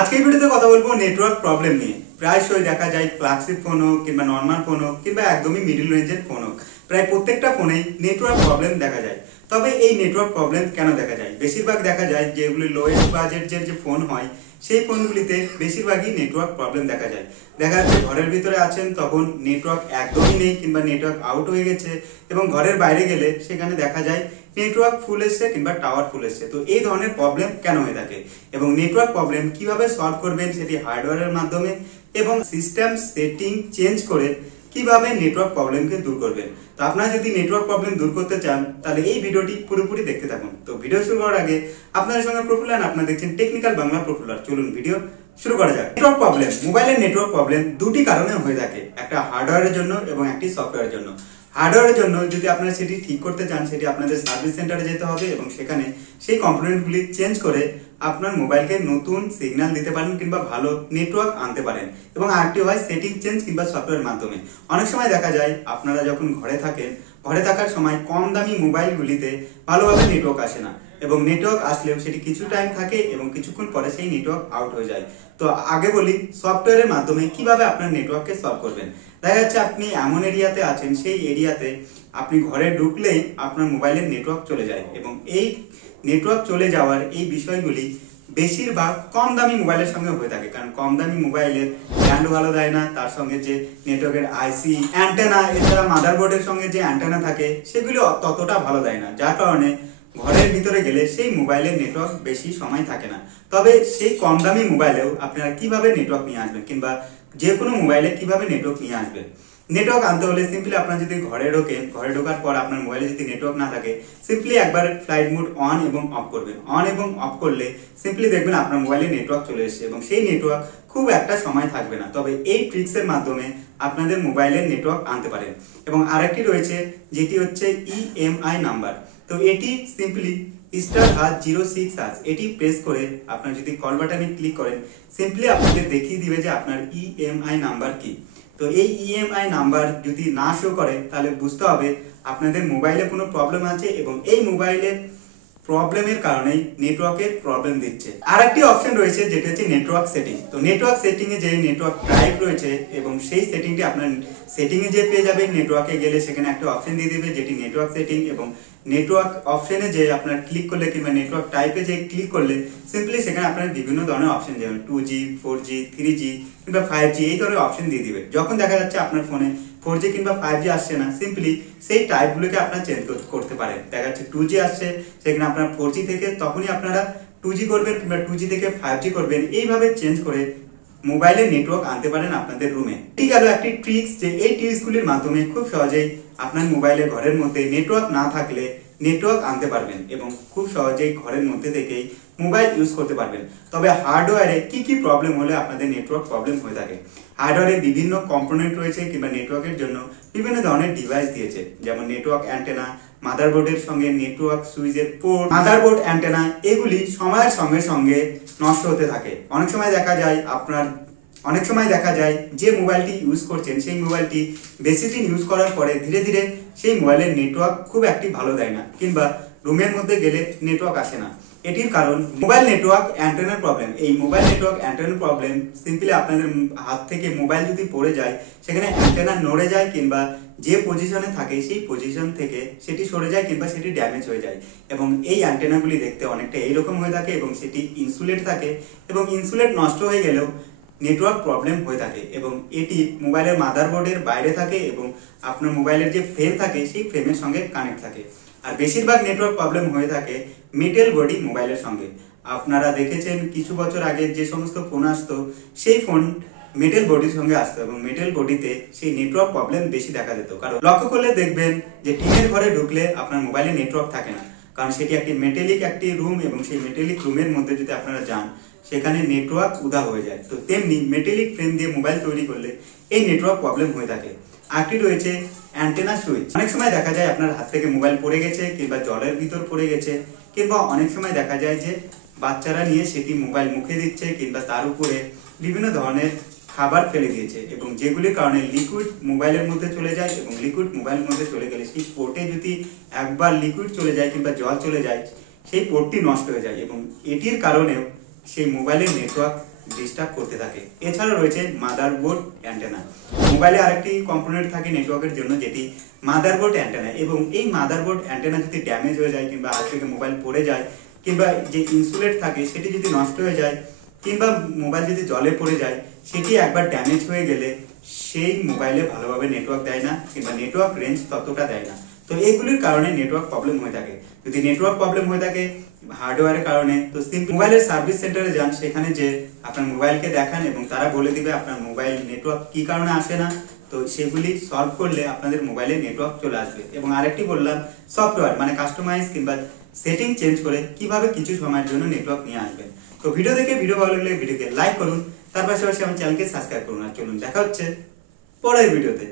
আজকে ভিডিওতে কথা বলবো নেটওয়ার্ক প্রবলেম নিয়ে। প্রায়শই দেখা যায় ফ্ল্যাগশিপ ফোন হোক কিংবা নর্মাল ফোন হোক কিংবা একদমই মিডল রেঞ্জের ফোন হোক, প্রায় প্রত্যেকটা ফোনেই নেটওয়ার্ক প্রবলেম দেখা যায়। তবে এই নেটওয়ার্ক প্রবলেম কেন দেখা যায়? বেশিরভাগ দেখা যায় যেগুলি লোয়েস্ট বাজেটের যে ফোন হয় সেই ফোনগুলিতে বেশিরভাগই নেটওয়ার্ক প্রবলেম দেখা যায়। দেখা যাচ্ছে ঘরের ভিতরে আছেন তখন নেটওয়ার্ক একদমই নেই কিংবা নেটওয়ার্ক আউট হয়ে গেছে, এবং ঘরের বাইরে গেলে সেখানে দেখা যায় নেটওয়ার্ক ফুল এসছে কিংবা টাওয়ার ফুল এসছে। তো এই ধরনের প্রবলেম কেন হয়ে থাকে এবং নেটওয়ার্ক প্রবলেম কিভাবে সলভ করবেন সেটি হার্ডওয়্যারের মাধ্যমে এবং সিস্টেম সেটিং চেঞ্জ করে কিভাবে নেটওয়ার্ক প্রবলেমকে দূর করবেন। তো আপনারা যদি নেটওয়ার্ক প্রবলেম দূর করতে চান তাহলে এই ভিডিওটি পুরোপুরি দেখতে থাকুন। তো ভিডিও শুরু করার আগে আপনাদের সঙ্গে প্রফুল্লান, আপনারা দেখছেন টেকনিক্যাল বাংলা প্রফুল্লার। চলুন ভিডিও শুরু করা যাক। নেটওয়ার্ক প্রবলেম, মোবাইলের নেটওয়ার্ক প্রবলেম দুটি কারণে হয়ে থাকে, একটা হার্ডওয়্যারের জন্য এবং একটি সফটওয়্যারের জন্য। হার্ডওয়্যারের জন্য যদি আপনারা সেটি ঠিক করতে চান সেটি আপনাদের সার্ভিস সেন্টারে যেতে হবে এবং সেখানে সেই কম্পোনেন্টগুলি চেঞ্জ করে আপনার মোবাইলকে নতুন সিগন্যাল দিতে পারেন কিংবা ভালো নেটওয়ার্ক আনতে পারেন। এবং আরেকটি হয় সেটিং চেঞ্জ কিংবা সফটওয়্যারের মাধ্যমে। অনেক সময় দেখা যায় আপনারা যখন ঘরে থাকেন, ঘরে থাকার সময় কম দামি মোবাইলগুলিতে ভালোভাবে নেটওয়ার্ক আসে না, এবং নেটওয়ার্ক আসলেও সেটি কিছু টাইম থাকে এবং কিছুক্ষণ পরে সেই নেটওয়ার্ক আউট হয়ে যায়। তো আগে বলি সফটওয়্যারের মাধ্যমে কিভাবে আপনার নেটওয়ার্ককে সলভ করবেন। দেখা যাচ্ছে আপনি এমন এরিয়াতে আছেন, সেই এরিয়াতে আপনি ঘরে ঢুকলেই আপনার মোবাইলের নেটওয়ার্ক চলে যায়, এবং এই নেটওয়ার্ক চলে যাওয়ার এই বিষয়গুলি বেশিরভাগ কম দামি মোবাইলের সঙ্গে হয়ে থাকে। কারণ কম দামি মোবাইলের ব্র্যান্ড ভালো দেয় না, তার সঙ্গে যে নেটওয়ার্কের আইসি, অ্যান্টেনা, এছাড়া মাদারবোর্ডের সঙ্গে যে অ্যান্টেনা থাকে সেগুলি ততটা ভালো দেয় না, যার কারণে ঘরের ভিতরে গেলে সেই মোবাইলের নেটওয়ার্ক বেশি সময় থাকে না। তবে সেই কম দামি মোবাইলেও আপনারা কিভাবে নেটওয়ার্ক নিয়ে আসবেন কিংবা যে কোনো মোবাইলে কিভাবে নেটওয়ার্ক নিয়ে আসবেন। নেটওয়ার্ক আনতে হলে সিম্পলি আপনারা যদি ঘরে ঢোকেন, ঘরে ঢোকার পর আপনার মোবাইলে যদি নেটওয়ার্ক না থাকে সিম্পলি একবার ফ্লাইট মোড অন এবং অফ করবেন। অন এবং অফ করলে সিম্পলি দেখবেন আপনার মোবাইলে নেটওয়ার্ক চলে এসেছে, এবং সেই নেটওয়ার্ক খুব একটা সময় থাকবে না। তবে এই ট্রিক্সের মাধ্যমে আপনাদের মোবাইলের নেটওয়ার্ক আনতে পারেন। এবং আরেকটি রয়েছে যেটি হচ্ছে EMI নাম্বার। তো এটি সিম্পলি *06#, এটি প্রেস করে আপনার যদি কল বাটনে ক্লিক করেন সিম্পলি আপনাদের দেখিয়ে দিবে যে আপনার EMI নাম্বার কি। তো এই EMI নাম্বার যদি না শো করে তাহলে বুঝতে হবে আপনাদের মোবাইলে কোনো প্রবলেম আছে, এবং এই মোবাইলের প্রবলেমের কারণেই নেটওয়ার্কের প্রবলেম দিচ্ছে। আর একটি অপশন রয়েছে যেটা হচ্ছে নেটওয়ার্ক সেটিং। তো নেটওয়ার্ক সেটিং এ যে নেটওয়ার্ক টাইপ রয়েছে এবং সেই সেটিংটি আপনার সেটিং এ যে পেয়ে যাবেন, নেটওয়ার্কে গেলে সেখানে একটা অপশন দিয়ে দিবে যেটি নেটওয়ার্ক সেটিং, এবং নেটওয়ার্ক অপশনে যে আপনার ক্লিক করলে কিংবা নেটওয়ার্ক টাইপে যে ক্লিক করলে সিম্পলি সেখানে আপনার বিভিন্ন ধরনের অপশন যাবেন, 2G, 4G, 3G কিংবা 5G এই ধরনের অপশন দিয়ে দিবে। যখন দেখা যাচ্ছে আপনার ফোনে 4G কিংবা 5G আসছে না, সিম্পলি সেই টাইপগুলোকে আপনারা চেঞ্জ করতে পারেন। দেখা যাচ্ছে 2G আসছে, সেখানে আপনার 4G থেকে তখনই আপনারা 2G করবেন কিংবা 2G থেকে 5G করবেন। এইভাবে চেঞ্জ করে মোবাইলের নেটওয়ার্ক আনতে পারেন আপনাদের রুমে। ঠিক গেল একটি ট্রিক্স, যে এই ট্রিক্সগুলির মাধ্যমে খুব সহজেই আপনার মোবাইলে ঘরের মধ্যে নেটওয়ার্ক না থাকলে নেটওয়ার্ক আনতে পারবেন এবং খুব সহজেই ঘরের মধ্যে থেকেই মোবাইল ইউজ করতে পারবেন। তবে হার্ডওয়্যারে কি কি প্রবলেম হলে আপনাদের নেটওয়ার্ক প্রবলেম হয়ে থাকে? হার্ডওয়্যারে বিভিন্ন কম্পোনেন্ট রয়েছে কিংবা নেটওয়ার্কের জন্য বিভিন্ন ধরনের ডিভাইস দিয়েছে, যেমন নেটওয়ার্ক অ্যান্টেনা, মাদারবোর্ডের সঙ্গে নেটওয়ার্ক সুইচের পোর্ট, মাদারবোর্ড অ্যান্টেনা, এগুলি সময়ের সঙ্গে সঙ্গে নষ্ট হতে থাকে। অনেক সময় দেখা যায় যে মোবাইলটি ইউজ করছেন সেই মোবাইলটি বেশি দিন ইউজ করার পরে ধীরে ধীরে সেই মোবাইলের নেটওয়ার্ক খুব একটি ভালো দেয় না, কিংবা রুমের মধ্যে গেলে নেটওয়ার্ক আসে না। এটির কারণ মোবাইল নেটওয়ার্ক অ্যান্টেনার প্রবলেম। এই মোবাইল নেটওয়ার্ক অ্যান্টেনার প্রবলেম সিম্পলি আপনাদের হাত থেকে মোবাইল যদি পড়ে যায় সেখানে অ্যান্টেনা নড়ে যায়, কিংবা যে পজিশনে থাকে সেই পজিশন থেকে সেটি সরে যায় কিংবা সেটি ড্যামেজ হয়ে যায়। এবং এই অ্যান্টেনাগুলি দেখতে অনেকটা এইরকম হয়ে থাকে এবং সেটি ইনসুলেট থাকে, এবং ইনসুলেট নষ্ট হয়ে গেলেও নেটওয়ার্ক প্রবলেম হয়ে থাকে, এবং এটি মোবাইলের মাদারবোর্ডের বাইরে থাকে এবং আপনার মোবাইলের যে ফ্রেম থাকে সেই ফ্রেমের সঙ্গে কানেক্ট থাকে। আর বেশিরভাগ নেটওয়ার্ক প্রবলেম হয়ে থাকে মেটাল বডি মোবাইলের সঙ্গে। আপনারা দেখেছেন কিছু বছর আগে যে সমস্ত ফোন আসতো সেই ফোন মেটাল বডির সঙ্গে আসতো, এবং মেটাল বডিতে সেই নেটওয়ার্ক প্রবলেম বেশি দেখা যেত। কারণ লক্ষ্য করলে দেখবেন যে টিনের ঘরে ঢুকলে আপনার মোবাইলে নেটওয়ার্ক থাকে না, কারণ সেটি একটি মেটালিক একটি রুম, এবং সেই মেটালিক রুমের মধ্যে যদি আপনারা যান সেখানে নেটওয়ার্ক উধাও হয়ে যায়। তো তেমনি মেটালিক ফ্রেম দিয়ে মোবাইল তৈরি করলে এই নেটওয়ার্ক প্রবলেম হয়ে থাকে। আরেকটি রয়েছে অ্যান্টেনা সুইচ। অনেক সময় দেখা যায় আপনার হাত থেকে মোবাইল পড়ে গেছে কিংবা জলের ভিতর পড়ে গেছে, কিংবা অনেক সময় দেখা যায় যে বাচ্চারা নিয়ে সেটি মোবাইল মুখে দিচ্ছে কিংবা তার উপরে বিভিন্ন ধরনের খাবার ফেলে দিয়েছে, এবং যেগুলির কারণে লিকুইড মোবাইলের মধ্যে চলে যায়, এবং লিকুইড মোবাইলের মধ্যে চলে গেলে সেই পোর্টে যদি একবার লিকুইড চলে যায় কিংবা জল চলে যায় সেই পোর্টটি নষ্ট হয়ে যায়, এবং এটির কারণেও সেই মোবাইলের নেটওয়ার্ক ডিস্টার্ব করতে থাকে। এছাড়া রয়েছে মাদারবোর্ড অ্যান্টেনা। মোবাইলে আরেকটি কম্পোনেন্ট থাকে নেটওয়ার্কের জন্য, যেটি মাদারবোর্ড অ্যান্টেনা। এবং এই মাদারবোর্ড অ্যান্টেনা যদি ড্যামেজ হয়ে যায় কিংবা হাত থেকে মোবাইল পড়ে যায় কিংবা যে ইনসুলেট থাকে সেটি যদি নষ্ট হয়ে যায় কিংবা মোবাইল যদি জলে পড়ে যায়, সেটি একবার ড্যামেজ হয়ে গেলে সেই মোবাইলে ভালোভাবে নেটওয়ার্ক দেয় না কিংবা নেটওয়ার্ক রেঞ্জ ততটা দেয় না। তো এইগুলির কারণে নেটওয়ার্ক প্রবলেম হয়ে থাকে। যদি নেটওয়ার্ক প্রবলেম হয়ে থাকে হার্ডওয়্যারের কারণে, তো সিম্পল মোবাইলের সার্ভিস সেন্টারে যান, সেখানে যে আপনার মোবাইলকে দেখান এবং তারা বলে দিবে আপনার মোবাইল নেটওয়ার্ক কি কারণে আসে না। তো সেগুলি সলভ করলে আপনাদের মোবাইলে নেটওয়ার্ক চলে আসবে। এবং আরেকটি বললাম সফটওয়্যার মানে কাস্টমাইজ কিংবা সেটিং চেঞ্জ করে কিভাবে কিছু সময়ের জন্য নেটওয়ার্ক নিয়ে আসবেন। তো ভিডিও ভালো লাগলে ভিডিওকে লাইক করুন, তার পাশাপাশি আমার চ্যানেলকে সাবস্ক্রাইব করুন। আর চলুন দেখা হচ্ছে পরের ভিডিওতে।